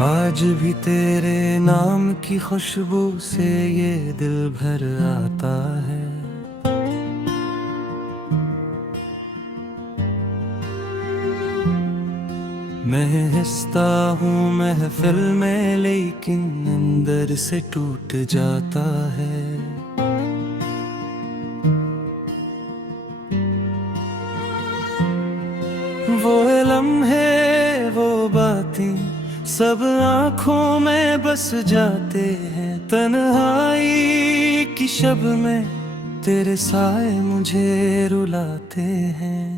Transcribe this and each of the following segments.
आज भी तेरे नाम की खुशबू से ये दिल भर आता है। मैं हंसता हूँ महफिल में, लेकिन अंदर से टूट जाता है। वो लम्हे वो बातें सब आँखों में बस जाते हैं। तन्हाई की शब में तेरे साए मुझे रुलाते हैं।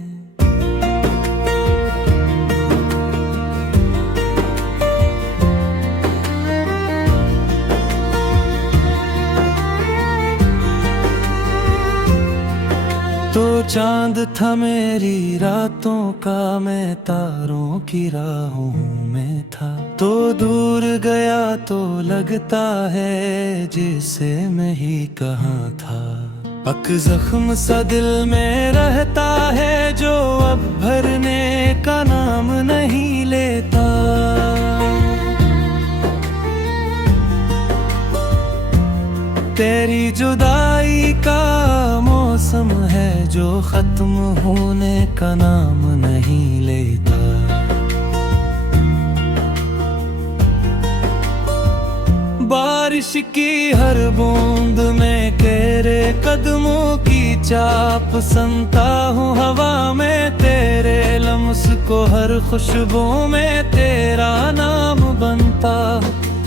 तो चांद था मेरी रातों का, मैं तारों की राहों में था। तो दूर गया तो लगता है जैसे मैं ही कहाँ था। अक जख्म सा दिल में रहता है, जो अब भरने का नाम नहीं लेता। तेरी जुदाई का मौसम है, जो खत्म होने का नाम नहीं लेता। बारिश की हर बूंद में तेरे कदमों की चाप सुनता हूँ हवा में। तेरे लम्स को हर खुशबू में तेरा नाम बनता।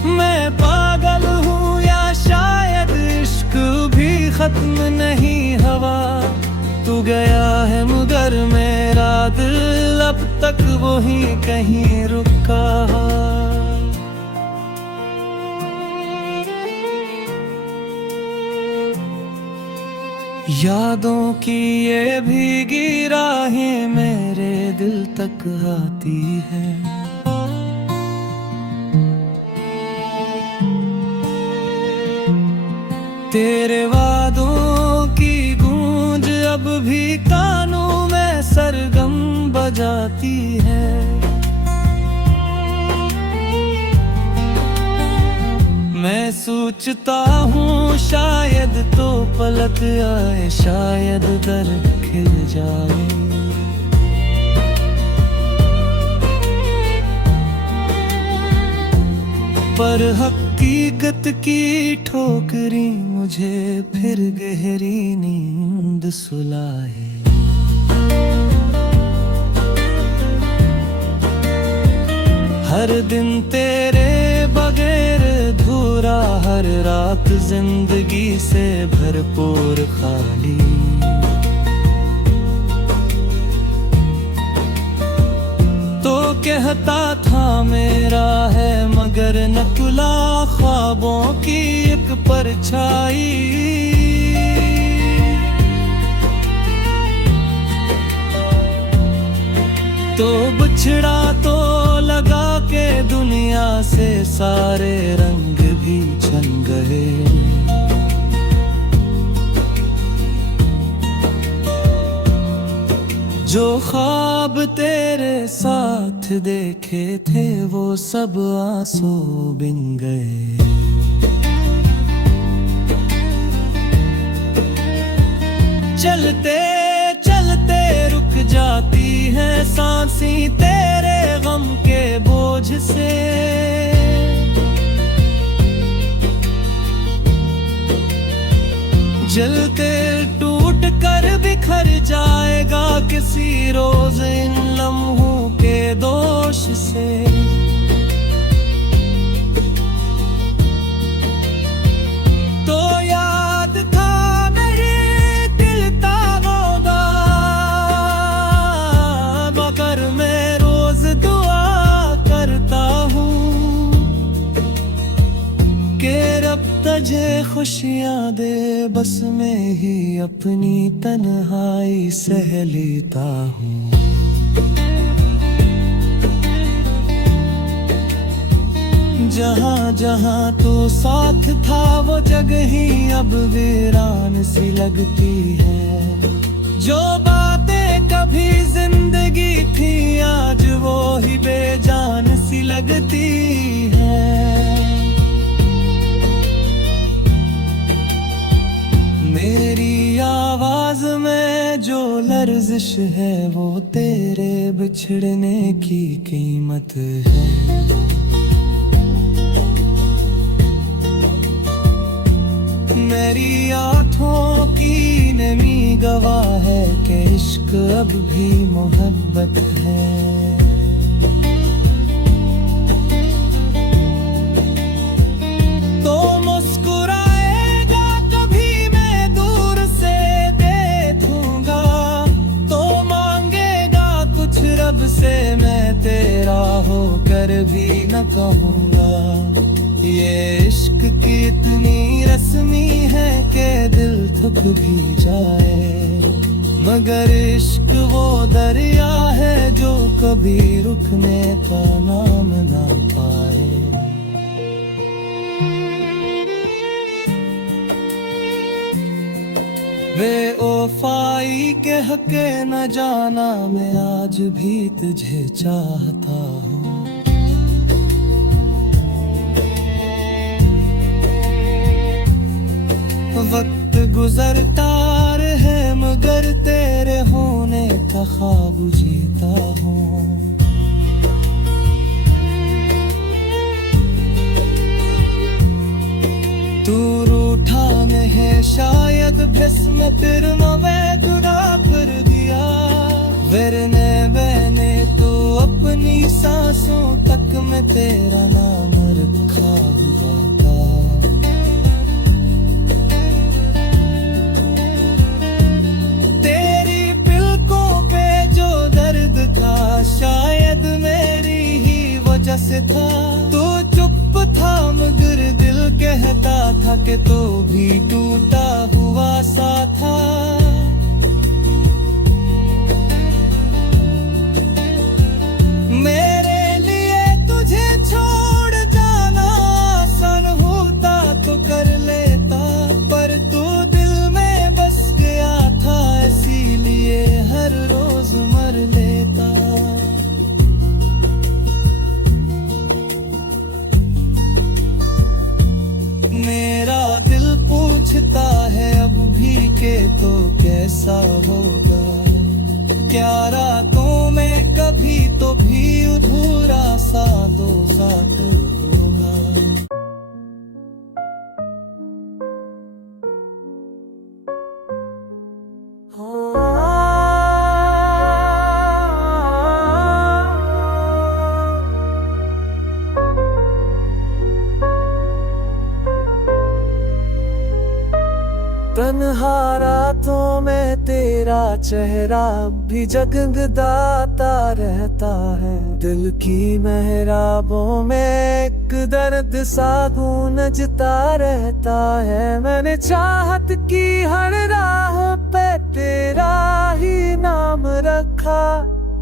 मैं पागल हूँ या शायद इश्क भी खत्म नहीं हवा। तू गया है मगर मेरा दिल अब तक वही कहीं रुका। यादों की ये भीगी राहें मेरे दिल तक आती है। तेरे वादों की गूंज अब भी कानों में सरगम बजाती है। मैं सोचता हूँ शायद तो पलट आए, शायद दर्द खिल जाए। पर हकीकत की ठोकरी मुझे फिर गहरी नींद सुलाए। हर दिन तेरे बगैर अधूरा, हर रात जिंदगी से भरपूर खाली। तो कहता था मेरा है मगर नकुला ख्वाबों की एक परछाई। तो बिछड़ा तो लगा के दुनिया से सारे रंग भी छन गए। जो ख्वाब तेरे साथ देखे थे वो सब आंसू बिन गए। चलते चलते रुक जाती है सांसें तेरे गम के बोझ से। जलते टूट कर बिखर जाएगा किसी रोज इन लम्हों के दोष से। तो याद था मेरे दिल तागोदा, मगर मैं रोज दुआ करता हूँ कि रब तुझे खुशियाँ दे। बस मैं ही अपनी तन्हाई सह लेता हूँ। जहाँ जहाँ तो साथ था वो जगह ही अब वीरान सी लगती है। जो बात में कभी जिंदगी थी, आज वो ही बेजान सी लगती है। मेरी आवाज में जो लर्जिश है, वो तेरे बिछड़ने की कीमत है। मेरी आँखों की नमी गवाह है कि इश्क अब भी मोहब्बत है। तो मुस्कुराएगा कभी मैं दूर से देखूंगा, तो मांगेगा कुछ रब से मैं तेरा होकर भी न कहूँगा। ये इश्क की इतनी रस्मी है कि दिल थक भी जाए, मगर इश्क वो दरिया है जो कभी रुकने का नाम ना पाए। बेवफाई के हक़े न जाना, मैं आज भी तुझे चाहता हूँ। वक्त गुजरता रहे मगर तेरे होने का ख्वाब जीता हूँ। तू रूठा नहीं शायद भस्म तेरे में गुनाह कर दिया, वरने मैंने तो अपनी सांसों तक में तेरा नाम रखा हुआ था। शायद मेरी ही वजह से था, तू चुप था मगर दिल कहता था कि तू भी टूटा हुआ सा था। मेरे लिए तुझे छोड़ जाना आसान होता तो कर लेता, पर तू दिल में बस गया था, इसीलिए हर रोज मर लेता। मेरा दिल पूछता है अब भी के तो कैसा होगा, क्या रातों में कभी तो भी अधूरा सा दो साथ होगा। तन्हा रातों में तेरा चेहरा भी जगमगाता रहता है, दिल की मेहराबों में एक दर्द सा गूंजता रहता है। मैंने चाहत की हर राह पे तेरा ही नाम रखा,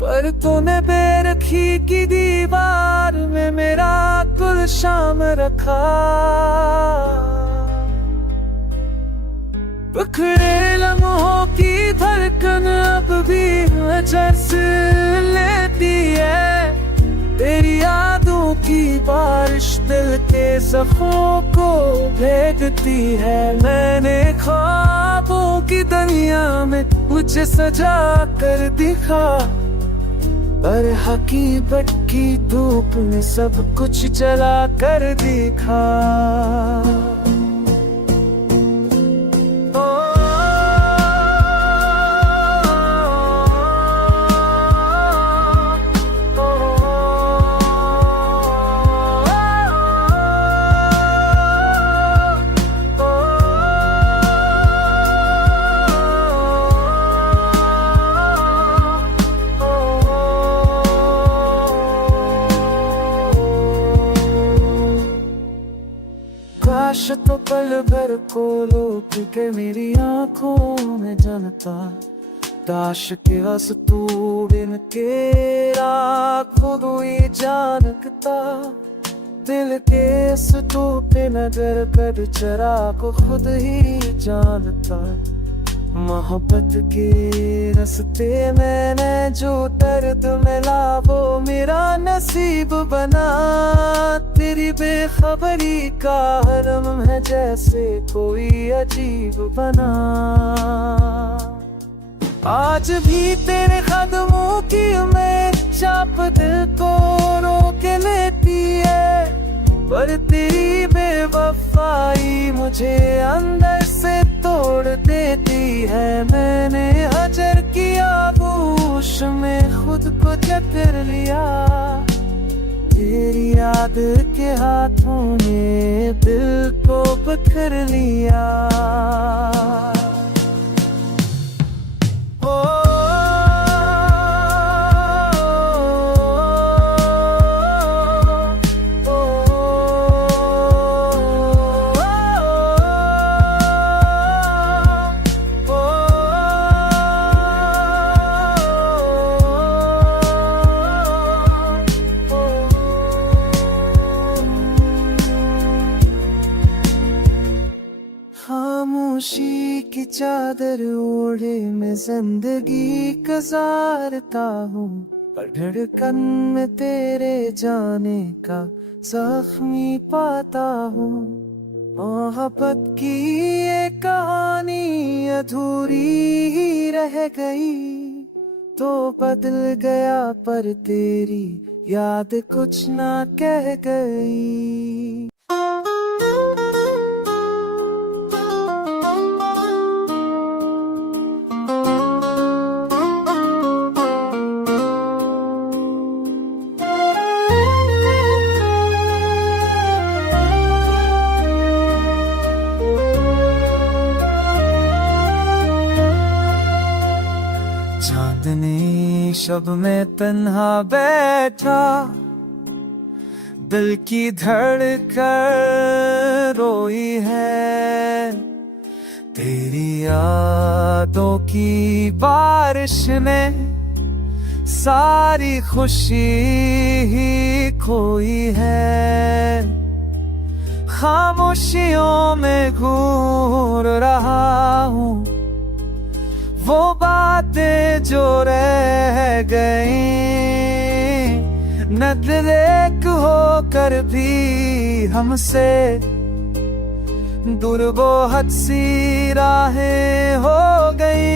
पर तूने बेरखी की दीवार में मेरा गुलशाम रखा। पकड़े लम्हों की धड़कन अब भी मचस लेती है, तेरी यादों की बारिश दिल के जख्मों को भेजती है। मैंने ख्वाबों की दुनिया में मुझे सजा कर दिखा, पर हकीकत की धूप में सब कुछ जला कर दिखा। काश तो पल भर को रोक के मेरी आंखों में जनता, काश के तू बिन के खुद ही जानता, दिल के सतू पे नजर कर चरा को खुद ही जानता। मोहब्बत के रास्ते मैंने जो दर्द मिला वो मेरा नसीब बना। तेरी बेखबरी का हरम है जैसे कोई अजीब बना। आज भी तेरे कदमों की मैं चाप दिल को रोक लेती है, पर तेरी बेवफाई मुझे अंदर से तोड़ देती है। मैंने हजर की आगोश में खुद को जकड़ लिया, तेरी याद के हाथों ने दिल को पकड़ लिया। खामोशी की चादर ओढ़े मैं जिंदगी गुजारता हूँ, पर धड़कन में तेरे जाने का जख्मी पाता हूँ। मोहब्बत की ये कहानी अधूरी ही रह गई, तो बदल गया पर तेरी याद कुछ ना कह गई। चांदनी शब में तन्हा बैठा, दिल की धड़कन रोई है। तेरी यादों की बारिश ने सारी खुशी ही खोई है। खामोशियों में घूर रहा हूँ, वो बातें जो रह गई। नजरें होकर भी हमसे दूर वो हद सी राहें हो गई।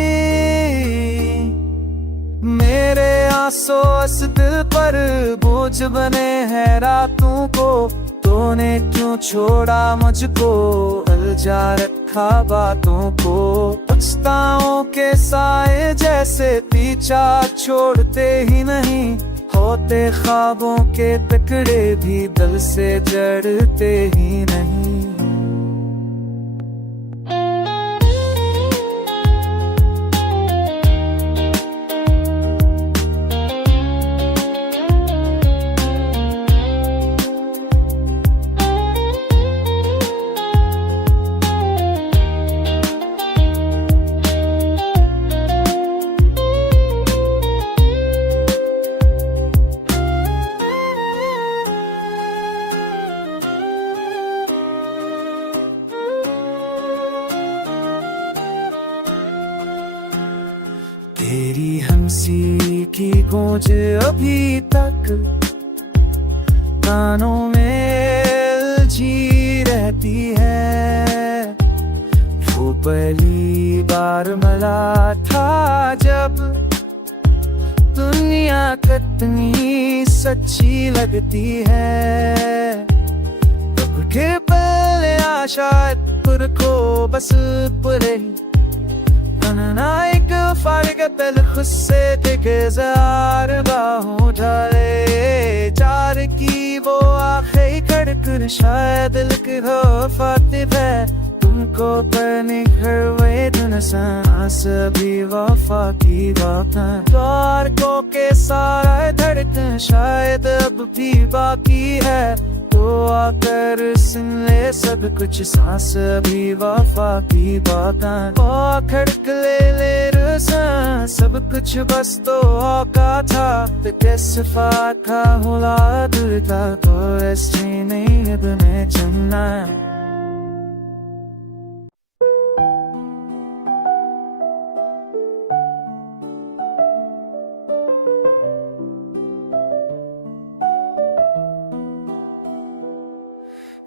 मेरे आंसू इस दिल पर बोझ बने हैं रातों को, तूने क्यों छोड़ा मुझको, उलझा रखा बातों को। पछताओं के साए जैसे पीछा छोड़ते ही नहीं, होते ख्वाबों के टुकड़े भी दिल से जड़ते ही नहीं। तेरी हंसी की गूंज अभी तक कानों में उलझी रहती है। वो पहली बार मिला था जब दुनिया कितनी सच्ची लगती है। तब के पल शायद खुद को बस पूरे एक फारिग दिल खुद से जार बाहों ढाले। चार की वो आखिरी कड़कन शायद दिल की हो फातिब है, तुमको करने खड़वे धुन सांस भी वफा की बातें। द्वार को के सारा धड़कन शायद अब भी बाकी है, तो आकर सुन ले सब कुछ सांस भी वफा की बातें। ओ खड़क ले रुसा सब कुछ बस तो औका था, तो कैसे फाका होला दुर्गा तो ऐसे नहीं अब मैं चलना।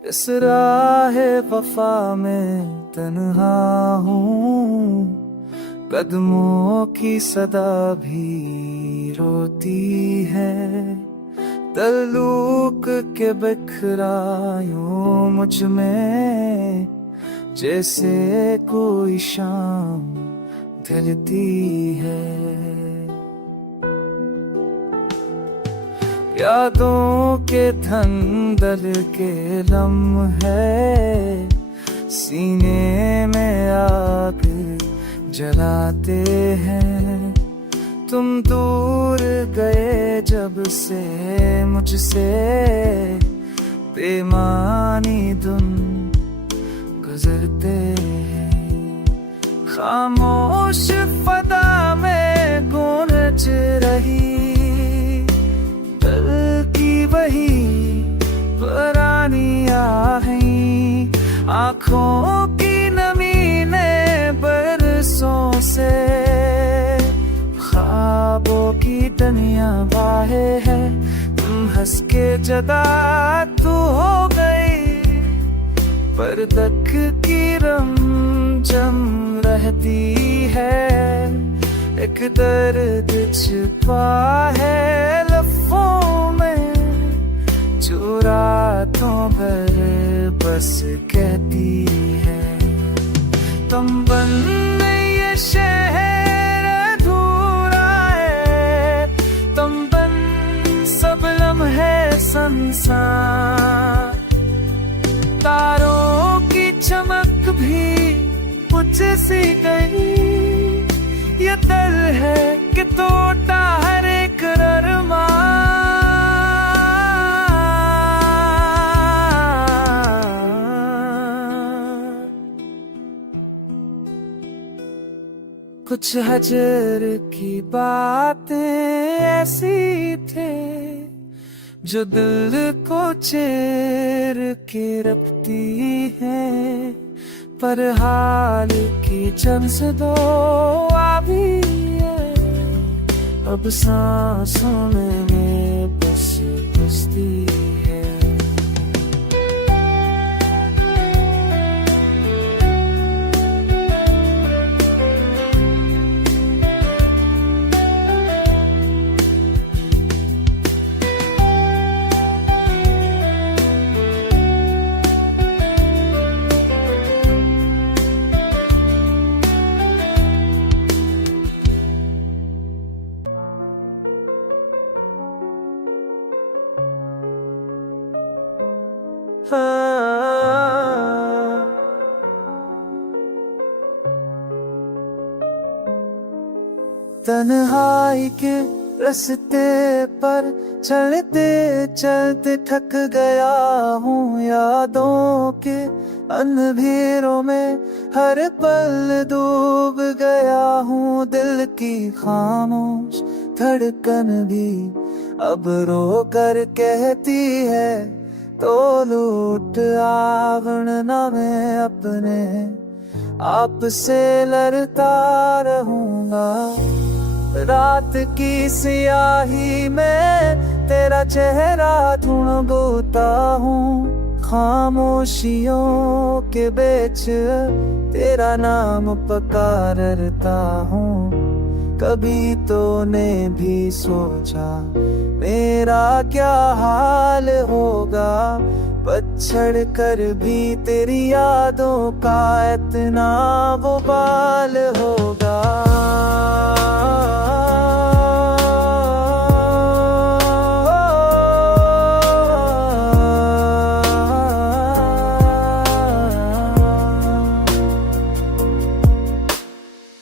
इस राहे वफा में तन्हा हूँ, कदमों की सदा भी रोती है। तल्लुक के बिखरा यूं मुझ में, जैसे कोई शाम ढलती है। यादों के धंधल के लम्हे सीने में आग जलाते हैं। तुम दूर गए जब से मुझसे, बेमानी दिन गुजरते हैं। खामोश फदा में गूंज रही वही पुरानी आहें, आँखों की नमी ने बरसों से ख्वाबों की दुनिया बाहे है। तुम हंस के जदा तू हो गई, पर तक की रम जम रहती है। एक दर्द छिपा है लफ्ज़ों में, जो रातों भर बस कहती है। तुम बन ये शहर अधूरा है, तुम बन सब लम्हे संसार। तारों की चमक भी मुझसे सी गई, ये दिल है कि टूटा हर एक अरमान। कुछ हजर की बातें ऐसी थे, जो दिल को चीर के रखती है। पर हाल की चंस दो आवी है, अब सांसों में बस बसती है। तन्हाई के रास्ते पर चलते चलते थक गया हूँ। यादों के अंधेरों में हर पल डूब गया हूँ। दिल की खामोश धड़कन भी अब रो कर कहती है, तो लूट आवना मैं अपने आप से लड़ता रहूंगा। रात की सियाही में तेरा चेहरा ढूंढता हूँ। खामोशियों के बीच तेरा नाम पुकारता हूँ। कभी तो ने भी सोचा मेरा क्या हाल होगा, पछड़ कर भी तेरी यादों का इतना बुबाल होगा।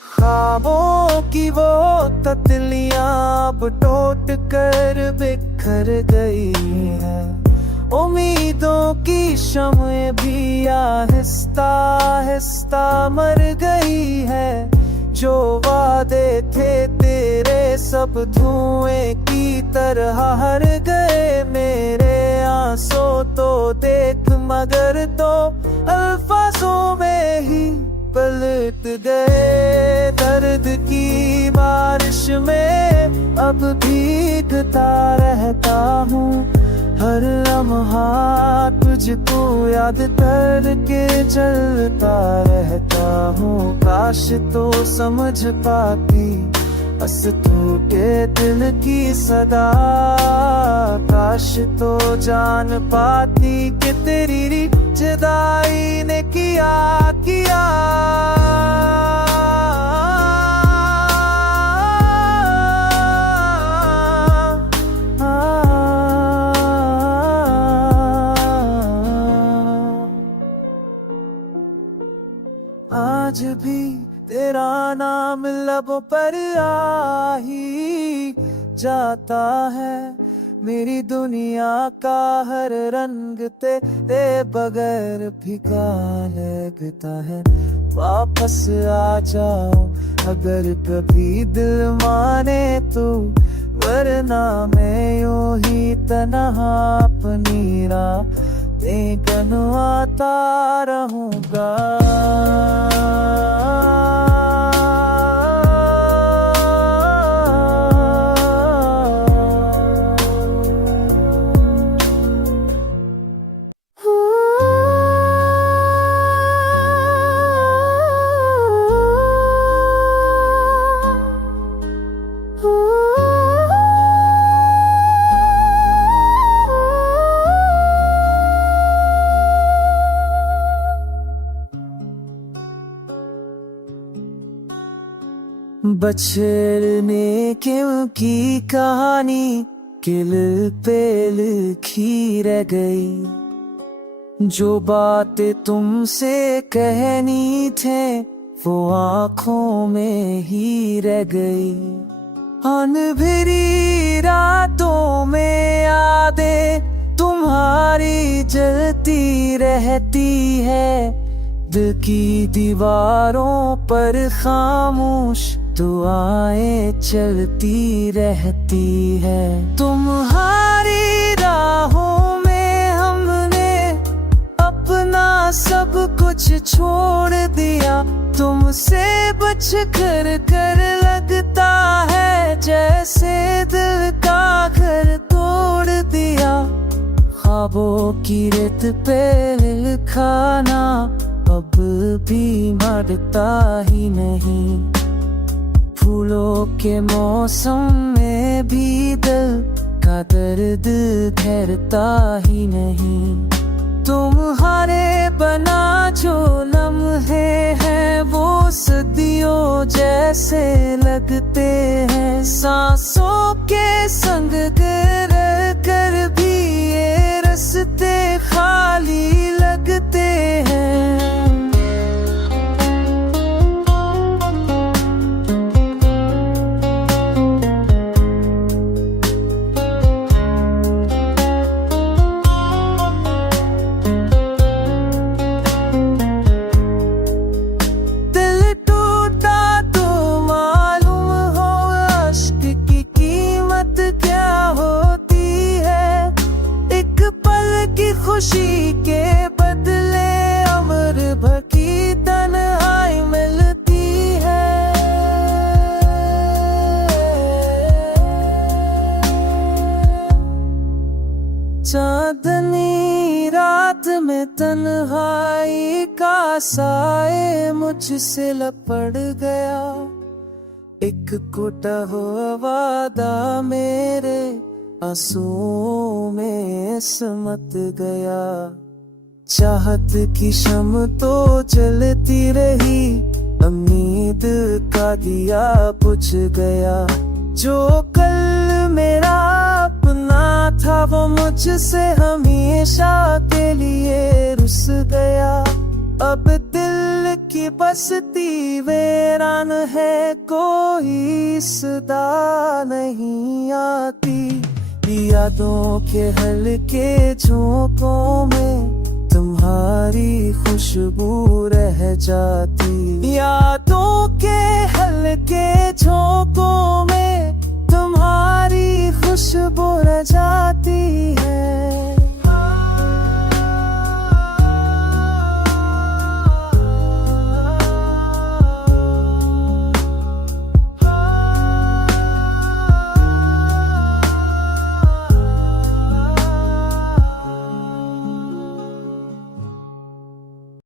ख्वाबों की वो तितलियां अब टूट कर बिखर गई है। उम्मीदों की शम्में भी आहिस्ता आहिस्ता मर गई है। जो वादे थे तेरे सब धुएं की तरह हर गए। मेरे आंसू तो देख मगर तो अल्फाजों में ही पलट गए। दर्द की बारिश में अब भीगता रहता हूँ। हर लम्हा तुझको याद करके चलता रहता हूँ। काश तो समझ पाती बस टूटे दिल की सदा, काश तो जान पाती कि तेरी जुदाई ने किया किया। आज भी तेरा नाम लबों पर आ ही जाता है। मेरी दुनिया का हर रंग तेरे बगैर फीका लगता है। वापस आ जाओ अगर कभी दिल माने तो, वरना मैं यूं ही तन्हा अपनी राह आता रहूंगा। बछड़ने की कहानी किल पे लिखी रह गई। जो बातें तुमसे कहनी थे वो आँखों में ही रह गई। अनभिरी रातों में यादें तुम्हारी जलती रहती है। दिल की दीवारों पर खामोश दुआएं चलती रहती है। तुम्हारी राहों में हमने अपना सब कुछ छोड़ दिया। तुमसे बच कर लगता है जैसे दिल का घर तोड़ दिया। ख्वाबों की रेत पे लिखाना अब भी मरता ही नहीं। फूलों के मौसम में भी दिल का दर्द ठहरता ही नहीं। तुम्हारे बना जो लम्हे हैं वो सदियों जैसे लगते हैं। सांसों के संग कर भी ये रास्ते खाली लगते हैं। खुशी के बदले अमर भर की तन्हाई मिलती है। चांदनी रात में तन्हाई का साए मुझसे लपट गया। एक टूटा हुआ वादा मेरे आंसुओं में समत गया। चाहत की शम्म तो जलती रही, उम्मीद का दिया बुझ गया। जो कल मेरा अपना था वो मुझसे हमेशा के लिए रुस गया। अब दिल की बसती वीरान है, कोई सदा नहीं आती। यादों के हल्के झोंकों में तुम्हारी खुशबू रह जाती। यादों के हल्के झोंकों में तुम्हारी खुशबू रह जाती है।